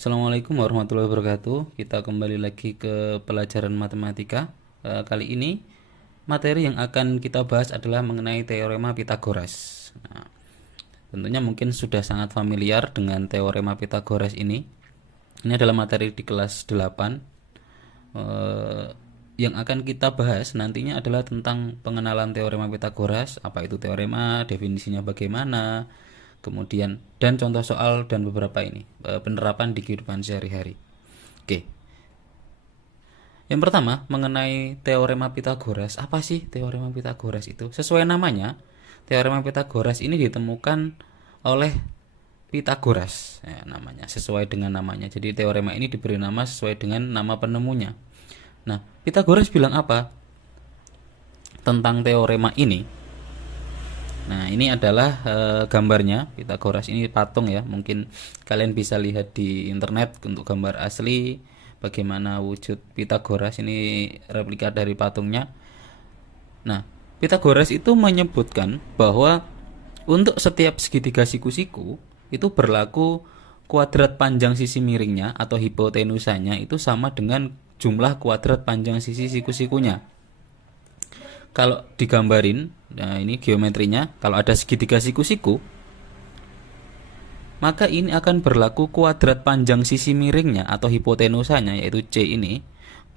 Assalamualaikum warahmatullahi wabarakatuh. Kita kembali lagi ke pelajaran matematika. Kali ini materi yang akan kita bahas adalah mengenai teorema Pythagoras. Nah, tentunya mungkin sudah sangat familiar dengan teorema Pythagoras ini. Ini adalah materi di kelas 8. Yang akan kita bahas nantinya adalah tentang pengenalan teorema Pythagoras, apa itu teorema, definisinya bagaimana, kemudian dan contoh soal dan beberapa ini penerapan di kehidupan sehari-hari. Oke, yang pertama mengenai teorema Pythagoras. Apa sih teorema Pythagoras itu? Sesuai namanya, teorema Pythagoras ini ditemukan oleh Pythagoras ya, namanya sesuai dengan namanya. Jadi teorema ini diberi nama sesuai dengan nama penemunya. Nah, Pythagoras bilang apa tentang teorema ini? Nah, ini adalah gambarnya Pythagoras. Ini patung ya. Mungkin kalian bisa lihat di internet untuk gambar asli bagaimana wujud Pythagoras. Ini replika dari patungnya. Nah, Pythagoras itu menyebutkan bahwa untuk setiap segitiga siku-siku itu berlaku kuadrat panjang sisi miringnya atau hipotenusanya itu sama dengan jumlah kuadrat panjang sisi siku-sikunya. Kalau digambarin, nah ini geometrinya, kalau ada segitiga siku-siku, maka ini akan berlaku kuadrat panjang sisi miringnya atau hipotenusanya, yaitu C ini.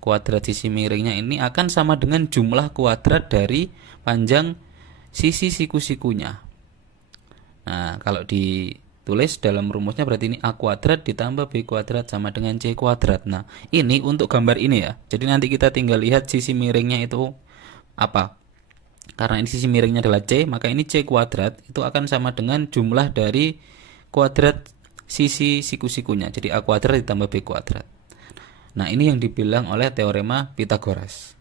Kuadrat sisi miringnya ini akan sama dengan jumlah kuadrat dari panjang sisi siku-sikunya. Nah, kalau ditulis dalam rumusnya berarti ini A kuadrat ditambah B kuadrat sama dengan C kuadrat. Nah, ini untuk gambar ini ya. Jadi nanti kita tinggal lihat sisi miringnya itu apa. Karena ini sisi miringnya adalah C, maka ini C kuadrat itu akan sama dengan jumlah dari kuadrat sisi siku-sikunya. Jadi A kuadrat ditambah B kuadrat. Nah, ini yang dibilang oleh teorema Pythagoras.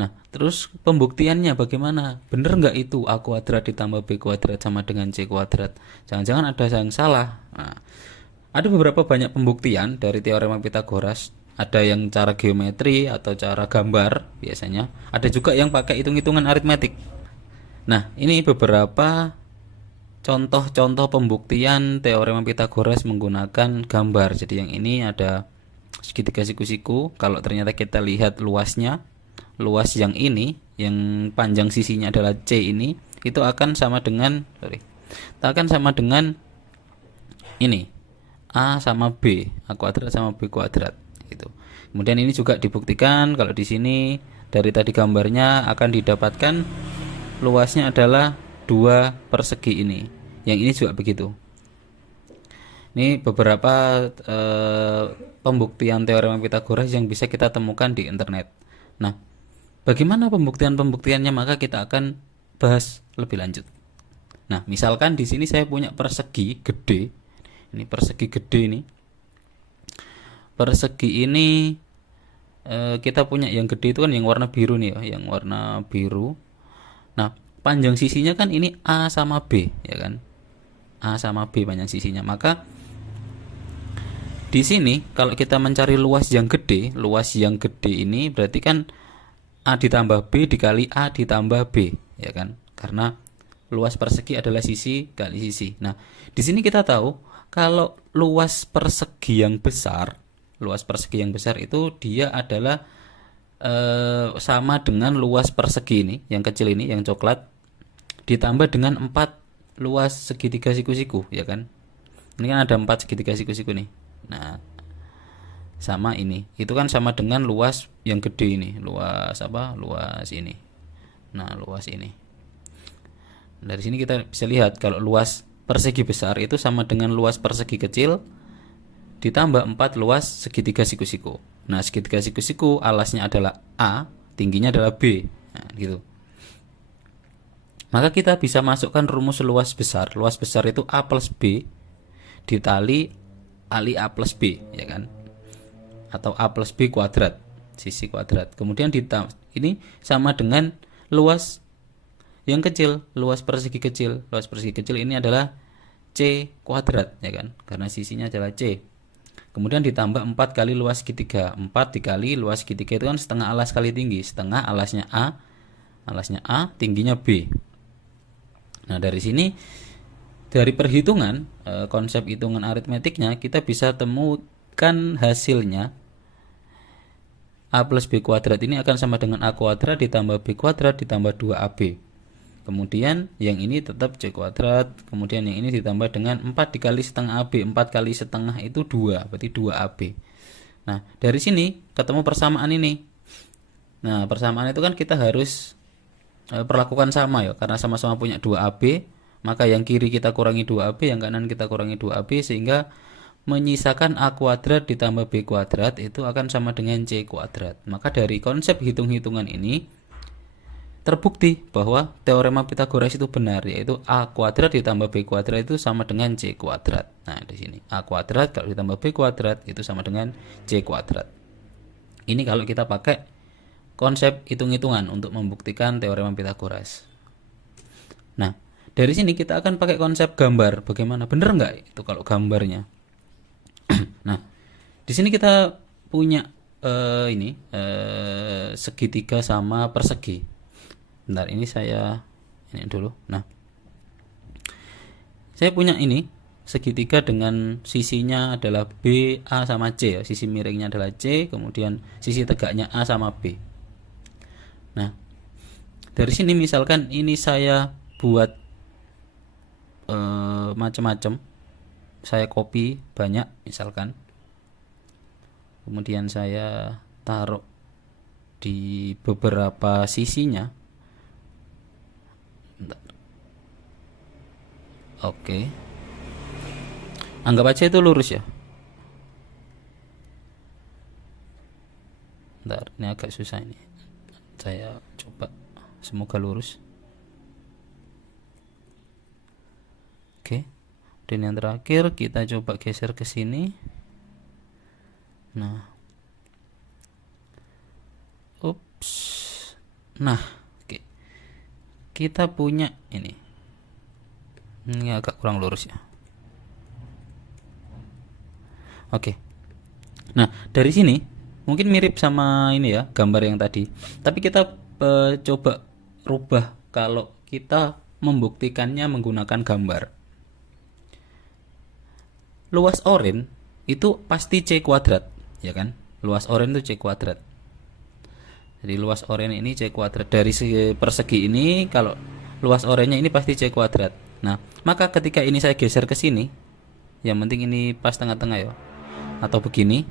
Nah, terus pembuktiannya bagaimana? Bener nggak itu A kuadrat ditambah B kuadrat sama dengan C kuadrat? Jangan-jangan ada yang salah. Nah, ada beberapa banyak pembuktian dari teorema Pythagoras. Ada yang cara geometri atau cara gambar biasanya. Ada juga yang pakai hitung-hitungan aritmetik. Nah, ini beberapa contoh-contoh pembuktian teorema Pythagoras menggunakan gambar. Jadi yang ini ada segitiga siku-siku. Kalau ternyata kita lihat luasnya, luas yang ini, yang panjang sisinya adalah C ini, itu akan sama dengan ini A sama B, A kuadrat sama B kuadrat gitu. Kemudian ini juga dibuktikan kalau di sini dari tadi gambarnya akan didapatkan luasnya adalah 2 persegi ini. Yang ini juga begitu. Ini beberapa pembuktian teorema Pythagoras yang bisa kita temukan di internet. Nah, bagaimana pembuktian-pembuktiannya maka kita akan bahas lebih lanjut. Nah, misalkan di sini saya punya persegi gede. Ini persegi gede ini. Persegi ini kita punya yang gede itu kan yang warna biru nih ya, yang warna biru. Nah, panjang sisinya kan ini A sama B ya kan. A sama B panjang sisinya. Maka di sini kalau kita mencari luas yang gede ini berarti kan A ditambah B dikali A ditambah B ya kan. Karena luas persegi adalah sisi kali sisi. Nah, di sini kita tahu kalau luas persegi yang besar itu dia adalah sama dengan luas persegi ini, yang kecil ini, yang coklat, ditambah dengan 4 luas segitiga siku-siku, ya kan? Ini kan ada 4 segitiga siku-siku nih. Nah, sama ini. Itu kan sama dengan luas yang gede ini. Luas apa? Luas ini. Nah, luas ini. Dari sini kita bisa lihat kalau luas persegi besar itu sama dengan luas persegi kecil ditambah 4 luas segitiga siku-siku. Nah, segitiga siku-siku alasnya adalah A, tingginya adalah B. Nah, gitu. Maka kita bisa masukkan rumus luas besar. Luas besar itu A plus B dikali A plus B, ya kan? Atau A plus B kuadrat, sisi kuadrat. Kemudian ini sama dengan luas yang kecil, luas persegi kecil. Luas persegi kecil ini adalah C kuadrat, ya kan? Karena sisinya adalah C. Kemudian ditambah 4 kali luas segitiga. 4 dikali luas segitiga itu kan setengah alas kali tinggi. Setengah alasnya A, tingginya B. Nah, dari sini Dari perhitungan konsep hitungan aritmetiknya kita bisa temukan hasilnya A plus B kuadrat ini akan sama dengan A kuadrat ditambah B kuadrat ditambah 2AB. Kemudian yang ini tetap C kuadrat, kemudian yang ini ditambah dengan 4 dikali setengah AB. 4 kali setengah itu 2, berarti 2AB. Nah, dari sini ketemu persamaan ini. Nah, persamaan itu kan kita harus perlakukan sama ya, karena sama-sama punya 2AB, maka yang kiri kita kurangi 2AB, yang kanan kita kurangi 2AB, sehingga menyisakan A kuadrat ditambah B kuadrat itu akan sama dengan C kuadrat. Maka dari konsep hitung-hitungan ini terbukti bahwa teorema Pythagoras itu benar, yaitu A kuadrat ditambah B kuadrat itu sama dengan C kuadrat. Nah, di sini A kuadrat kalau ditambah B kuadrat itu sama dengan C kuadrat. Ini kalau kita pakai konsep hitung-hitungan untuk membuktikan teorema Pythagoras. Nah, dari sini kita akan pakai konsep gambar. Bagaimana? Benar nggak itu kalau gambarnya? Nah, di sini kita punya segitiga sama persegi. Bentar, ini saya ini dulu. Nah, saya punya ini segitiga dengan sisinya adalah B, A sama C ya. Sisi miringnya adalah C, kemudian sisi tegaknya A sama B. Nah, dari sini misalkan ini saya buat macam-macam. Saya copy banyak misalkan. Kemudian saya taruh di beberapa sisinya. Bentar. Oke. Anggap aja itu lurus ya. Bentar, ini agak susah ini. Saya coba, semoga lurus. Oke. Dan yang terakhir kita coba geser ke sini. Nah. Ups. Nah, oke. Kita punya ini. Ini agak kurang lurus ya. Oke. Nah, dari sini mungkin mirip sama ini ya, gambar yang tadi. Tapi kita coba rubah kalau kita membuktikannya menggunakan gambar. Luas oren itu pasti C kuadrat, ya kan? Luas oren itu C kuadrat. Jadi luas oren ini C kuadrat. Dari segi persegi ini, kalau luas orennya ini pasti C kuadrat. Nah, maka ketika ini saya geser ke sini, yang penting ini pas tengah-tengah ya, atau begini.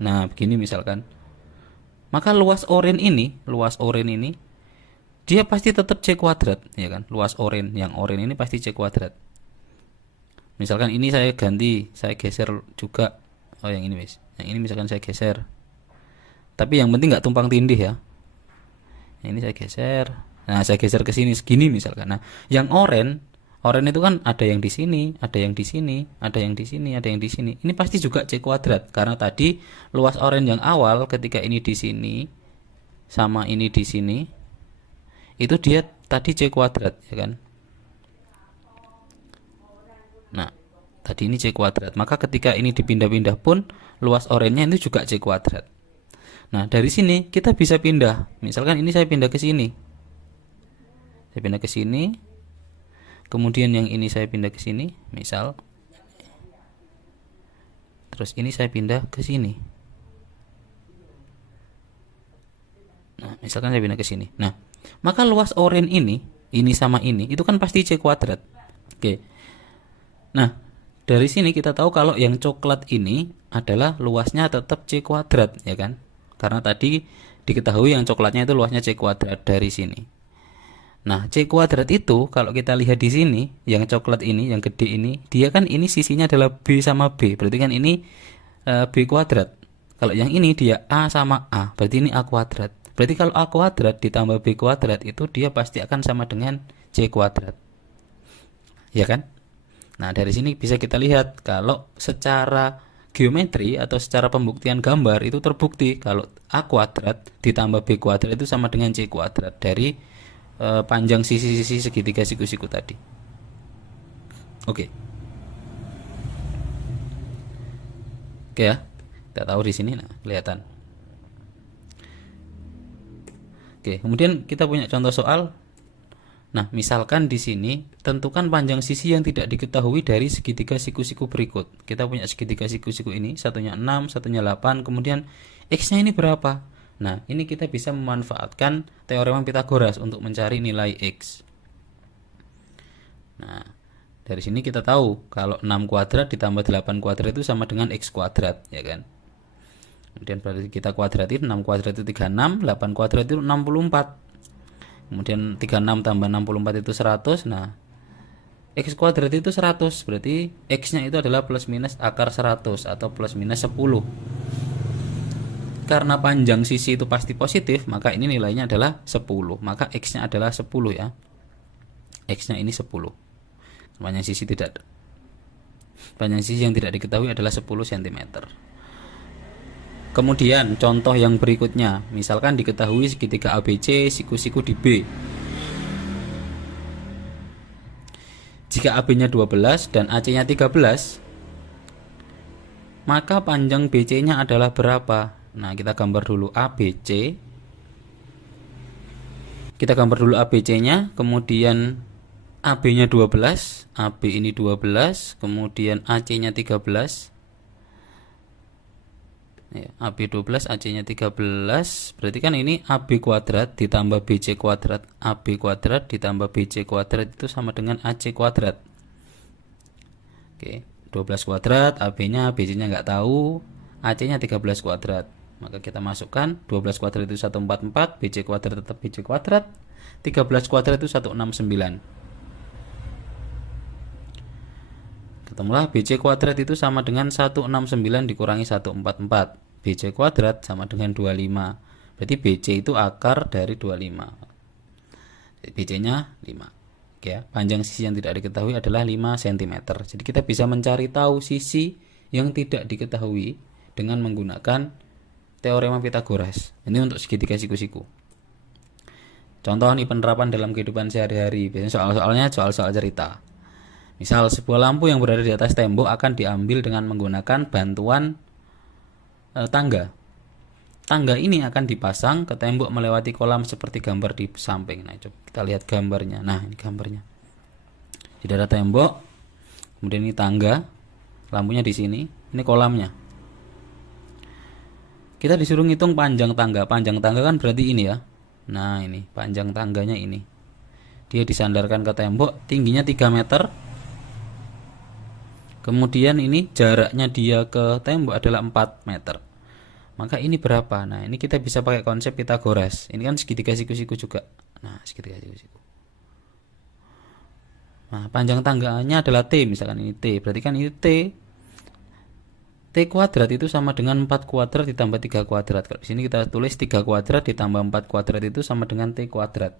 Nah, begini misalkan. Maka luas oren ini dia pasti tetap C kuadrat, ya kan? Luas oren, yang oren ini pasti C kuadrat. Misalkan ini saya ganti, saya geser juga. Oh, yang ini Mas. Yang ini misalkan saya geser. Tapi yang penting nggak tumpang tindih ya. Yang ini saya geser. Nah, saya geser ke sini segini misalkan. Nah, yang oren itu kan ada yang di sini, ada yang di sini, ada yang di sini, ada yang di sini. Ini pasti juga C kuadrat karena tadi luas oren yang awal ketika ini di sini sama ini di sini itu dia tadi C kuadrat, ya kan? Nah, tadi ini C kuadrat. Maka ketika ini dipindah-pindah pun luas orennya itu juga C kuadrat. Nah, dari sini kita bisa pindah. Misalkan ini saya pindah ke sini. Saya pindah ke sini. Kemudian yang ini saya pindah ke sini, misal. Terus ini saya pindah ke sini. Nah, misalkan saya pindah ke sini. Nah, maka luas oren ini sama ini, itu kan pasti C kuadrat. Oke. Nah, dari sini kita tahu kalau yang coklat ini adalah luasnya tetap C kuadrat, ya kan? Karena tadi diketahui yang coklatnya itu luasnya C kuadrat dari sini. Nah, C kuadrat itu kalau kita lihat di sini, yang coklat ini, yang gede ini, dia kan ini sisinya adalah B sama B. Berarti kan ini B kuadrat. Kalau yang ini dia A sama A, berarti ini A kuadrat. Berarti kalau A kuadrat ditambah B kuadrat itu dia pasti akan sama dengan C kuadrat. Ya kan? Nah, dari sini bisa kita lihat kalau secara geometri atau secara pembuktian gambar itu terbukti kalau A kuadrat ditambah B kuadrat itu sama dengan C kuadrat dari panjang sisi-sisi segitiga siku-siku tadi. Oke. Oke ya. Kita tahu di sini, nah, kelihatan. Oke, kemudian kita punya contoh soal Nah, misalkan di sini tentukan panjang sisi yang tidak diketahui dari segitiga siku-siku berikut. Kita punya segitiga siku-siku ini, satunya 6, satunya 8, kemudian x-nya ini berapa? Nah, ini kita bisa memanfaatkan teorema Pitagoras untuk mencari nilai x. Nah, dari sini kita tahu kalau 6 kuadrat ditambah 8 kuadrat itu sama dengan x kuadrat, ya kan? Kemudian berarti kita kuadratin, 6 kuadrat itu 36, 8 kuadrat itu 64. Kemudian 36 tambah 64 itu 100. Nah, x kuadrat itu 100. Berarti x-nya itu adalah plus minus akar 100 atau plus minus 10. Karena panjang sisi itu pasti positif, maka ini nilainya adalah 10. Maka x-nya adalah 10 ya. X-nya ini 10. Panjang sisi yang tidak diketahui adalah 10 cm. Kemudian contoh yang berikutnya, misalkan diketahui segitiga ABC, siku-siku di B. Jika AB-nya 12 dan AC-nya 13, maka panjang BC-nya adalah berapa? Nah, kita gambar dulu ABC. Kita gambar dulu ABC-nya, kemudian AB-nya 12, AB ini 12, kemudian AC-nya 13. Ya, AB 12, AC-nya 13. Berarti kan ini AB kuadrat ditambah BC kuadrat. AB kuadrat ditambah BC kuadrat itu sama dengan AC kuadrat. Oke, 12 kuadrat, AB-nya, BC-nya nggak tahu, AC-nya 13 kuadrat. Maka kita masukkan 12 kuadrat itu 144, BC kuadrat tetap BC kuadrat, 13 kuadrat itu 169. Ketemulah BC kuadrat itu sama dengan 169 dikurangi 144. BC kuadrat sama dengan 25. Berarti BC itu akar dari 25. BC-nya 5. Oke ya, panjang sisi yang tidak diketahui adalah 5 cm. Jadi kita bisa mencari tahu sisi yang tidak diketahui dengan menggunakan teorema Pitagoras. Ini untuk segitiga siku-siku. Contoh nih penerapan dalam kehidupan sehari-hari. Biasanya soal-soalnya soal-soal cerita. Misal sebuah lampu yang berada di atas tembok akan diambil dengan menggunakan bantuan tangga. Tangga ini akan dipasang ke tembok melewati kolam seperti gambar di samping. Nah, coba kita lihat gambarnya. Nah, ini gambarnya. Jadi ada tembok, kemudian ini tangga, lampunya di sini, ini kolamnya. Kita disuruh ngitung panjang tangga. Panjang tangga kan berarti ini ya. Nah, ini panjang tangganya ini. Dia disandarkan ke tembok, tingginya 3 meter. Kemudian ini jaraknya dia ke tembok adalah 4 meter. Maka ini berapa? Nah, ini kita bisa pakai konsep Pitagoras. Ini kan segitiga siku-siku juga. Nah, segitiga siku-siku. Nah, panjang tangganya adalah T, misalkan ini T. Berarti kan ini T. T kuadrat itu sama dengan 4 kuadrat ditambah 3 kuadrat. Kalau di sini kita tulis 3 kuadrat ditambah 4 kuadrat itu sama dengan T kuadrat.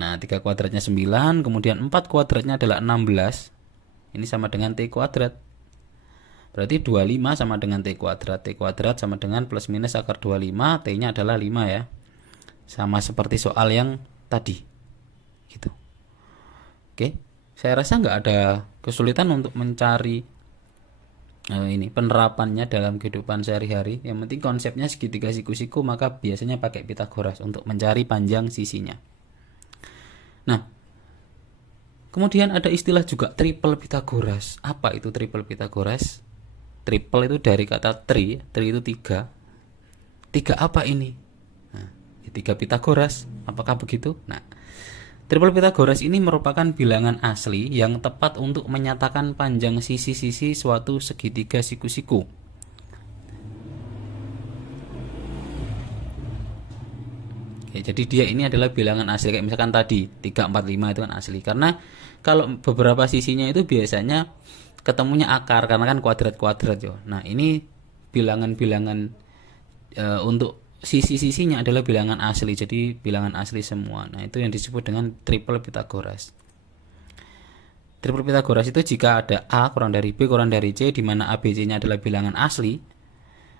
Nah, 3 kuadratnya 9, kemudian 4 kuadratnya adalah 16. Ini sama dengan T kuadrat. Berarti 25 sama dengan T kuadrat. T kuadrat sama dengan plus minus akar 25. T-nya adalah 5 ya. Sama seperti soal yang tadi. Gitu. Oke. Saya rasa nggak ada kesulitan untuk mencari ini penerapannya dalam kehidupan sehari-hari. Yang penting konsepnya segitiga siku-siku, maka biasanya pakai Pitagoras untuk mencari panjang sisinya. Nah, kemudian ada istilah juga triple Pitagoras. Apa itu triple Pitagoras? Triple itu dari kata tri itu 3. 3 apa ini? Nah, 3 Pitagoras. Apakah begitu? Nah, triple Pitagoras ini merupakan bilangan asli yang tepat untuk menyatakan panjang sisi-sisi suatu segitiga siku-siku. Oke, jadi dia ini adalah bilangan asli. Kayak misalkan tadi 3, 4, 5 itu kan asli. Karena kalau beberapa sisinya itu biasanya ketemunya akar karena kan kuadrat-kuadrat yo. Nah, ini bilangan-bilangan untuk sisi-sisinya adalah bilangan asli. Jadi bilangan asli semua. Nah, itu yang disebut dengan triple Pitagoras. Triple Pitagoras itu jika ada A kurang dari B kurang dari C di mana A, B, C-nya adalah bilangan asli,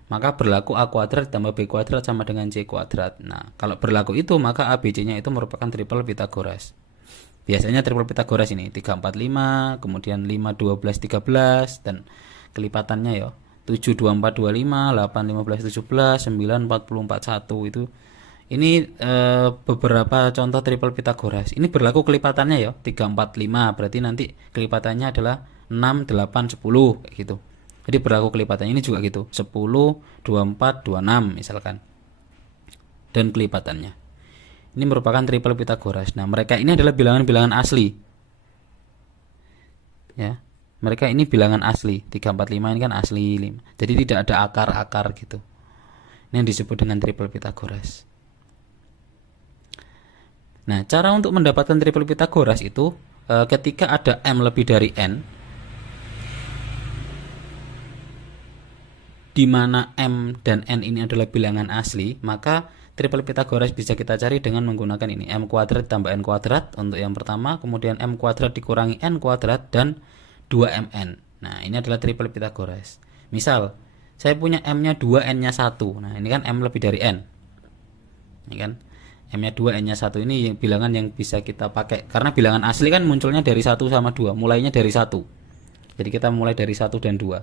maka berlaku A kuadrat tambah B kuadrat sama dengan C kuadrat. Nah, kalau berlaku itu maka A, B, C-nya itu merupakan triple Pitagoras. Biasanya triple Pitagoras ini 3, 4, 5, kemudian 5, 12, 13 dan kelipatannya ya 7, 2, 4, 25, 8, 15, 17, 9, 40, 41 itu Ini beberapa contoh triple Pitagoras. Ini berlaku kelipatannya ya, 3, 4, 5. Berarti nanti kelipatannya adalah 6, 8, 10 kayak gitu. Jadi berlaku kelipatannya ini juga gitu. 10, 24, 26 misalkan. Dan kelipatannya. Ini merupakan triple Pitagoras. Nah, mereka ini adalah bilangan-bilangan asli. Ya. Mereka ini bilangan asli. 3, 4, 5 ini kan asli 5. Jadi tidak ada akar-akar gitu. Ini yang disebut dengan triple Pitagoras. Nah, cara untuk mendapatkan triple Pitagoras itu ketika ada M lebih dari N, di mana M dan N ini adalah bilangan asli, maka triple Pitagoras bisa kita cari dengan menggunakan ini, M kuadrat ditambah N kuadrat untuk yang pertama, kemudian M kuadrat dikurangi N kuadrat, dan 2MN. Nah, ini adalah triple Pitagoras. Misal, saya punya M-nya 2, N-nya 1. Nah, ini kan M lebih dari N. Ini kan M-nya 2, N-nya 1. Ini bilangan yang bisa kita pakai. Karena bilangan asli kan munculnya dari 1 sama 2. Mulainya dari 1. Jadi kita mulai dari 1 dan 2.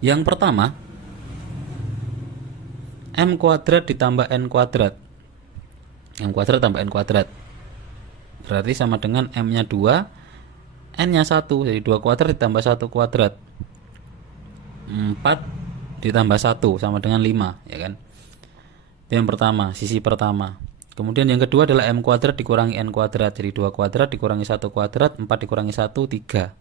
Yang pertama, M kuadrat ditambah N kuadrat. M kuadrat tambah N kuadrat. Berarti sama dengan M-nya 2, N-nya 1. Jadi 2 kuadrat ditambah 1 kuadrat. 4 ditambah 1 sama dengan 5, ya kan? Itu yang pertama, sisi pertama. Kemudian yang kedua adalah M kuadrat dikurangi N kuadrat. Jadi 2 kuadrat dikurangi 1 kuadrat, 4 dikurangi 1, 3.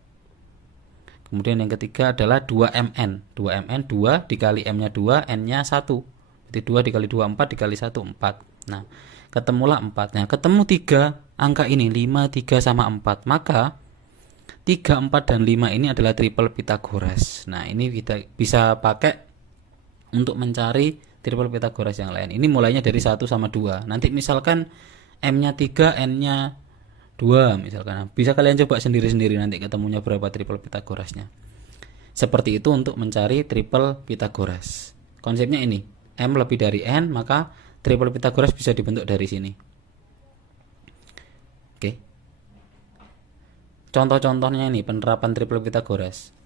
Kemudian yang ketiga adalah 2MN. 2MN 2 dikali M-nya 2, N-nya 1. Jadi 2 dikali 2, 4 dikali 1, 4. Nah, ketemulah 4. Nah, ketemu 3 angka ini, 5, 3 sama 4. Maka 3, 4, dan 5 ini adalah triple Pitagoras. Nah, ini kita bisa pakai untuk mencari triple Pitagoras yang lain. Ini mulainya dari 1 sama 2. Nanti misalkan M-nya 3, N-nya 2 misalkan. Bisa kalian coba sendiri-sendiri nanti ketemunya berapa triple Pitagorasnya. Seperti itu untuk mencari triple Pitagoras. Konsepnya ini, M lebih dari N, maka triple Pitagoras bisa dibentuk dari sini. Oke. Contoh-contohnya ini penerapan triple Pitagoras.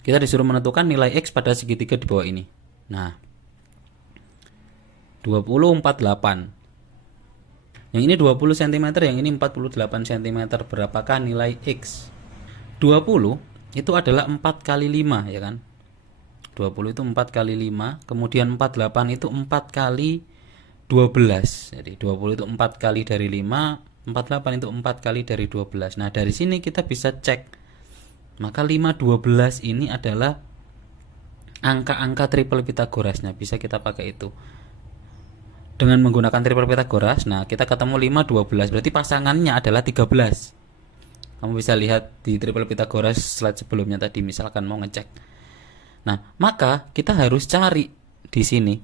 Kita disuruh menentukan nilai X pada segitiga di bawah ini. Nah, 20, 48. Yang ini 20 cm, yang ini 48 cm. Berapakah nilai X? 20 itu adalah 4 kali 5, ya kan? 20 itu 4 kali 5. Kemudian 48 itu 4 kali 12. Jadi 20 itu 4 kali dari 5. 48 itu 4 kali dari 12. Nah, dari sini kita bisa cek. Maka 5, 12 ini adalah angka-angka triple Pitagorasnya. Bisa kita pakai itu. Dengan menggunakan triple Pitagoras, nah kita ketemu 5, 12. Berarti pasangannya adalah 13. Kamu bisa lihat di triple Pitagoras slide sebelumnya tadi, misalkan mau ngecek. Nah, maka kita harus cari di sini.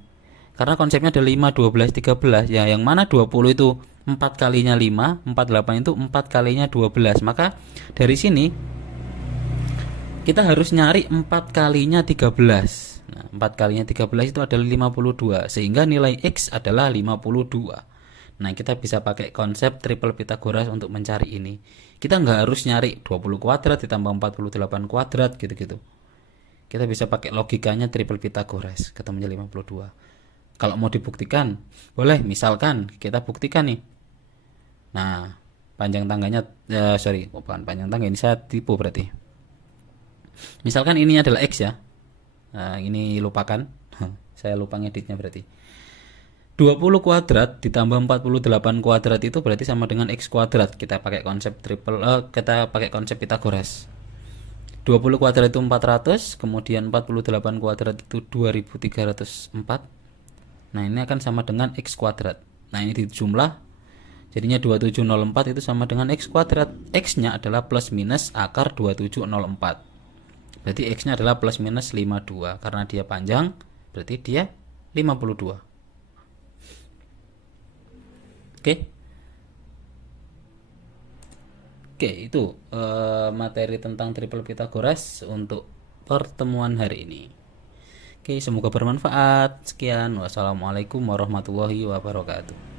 Karena konsepnya ada 5, 12, 13. Ya, yang mana 20 itu 4 kalinya 5, 48 itu 4 kalinya 12. Maka dari sini kita harus nyari 4 kalinya 13. Nah, 4 kalinya 13 itu adalah 52. Sehingga nilai X adalah 52. Nah, kita bisa pakai konsep triple Pitagoras untuk mencari ini. Kita nggak harus nyari 20 kuadrat ditambah 48 kuadrat gitu-gitu. Kita bisa pakai logikanya triple Pitagoras, ketemunya 52. Kalau mau dibuktikan, boleh. Misalkan kita buktikan nih. Nah, panjang tangganya, bukan panjang tangga, ini saya tipu berarti. Misalkan ini adalah X ya. Nah, ini lupakan. Saya lupa ngeditnya berarti. 20 kuadrat ditambah 48 kuadrat itu berarti sama dengan X kuadrat. Kita pakai konsep kita pakai konsep Pitagoras. 20 kuadrat itu 400, kemudian 48 kuadrat itu 2304. Nah, ini akan sama dengan X kuadrat. Nah, ini dijumlah jadinya 2704 itu sama dengan X kuadrat. X-nya adalah plus minus akar 2704. Berarti X-nya adalah plus minus 52. Karena dia panjang, berarti dia 52. Oke. Oke, itu materi tentang triple Pitagoras untuk pertemuan hari ini. Oke, semoga bermanfaat. Sekian. Wassalamualaikum warahmatullahi wabarakatuh.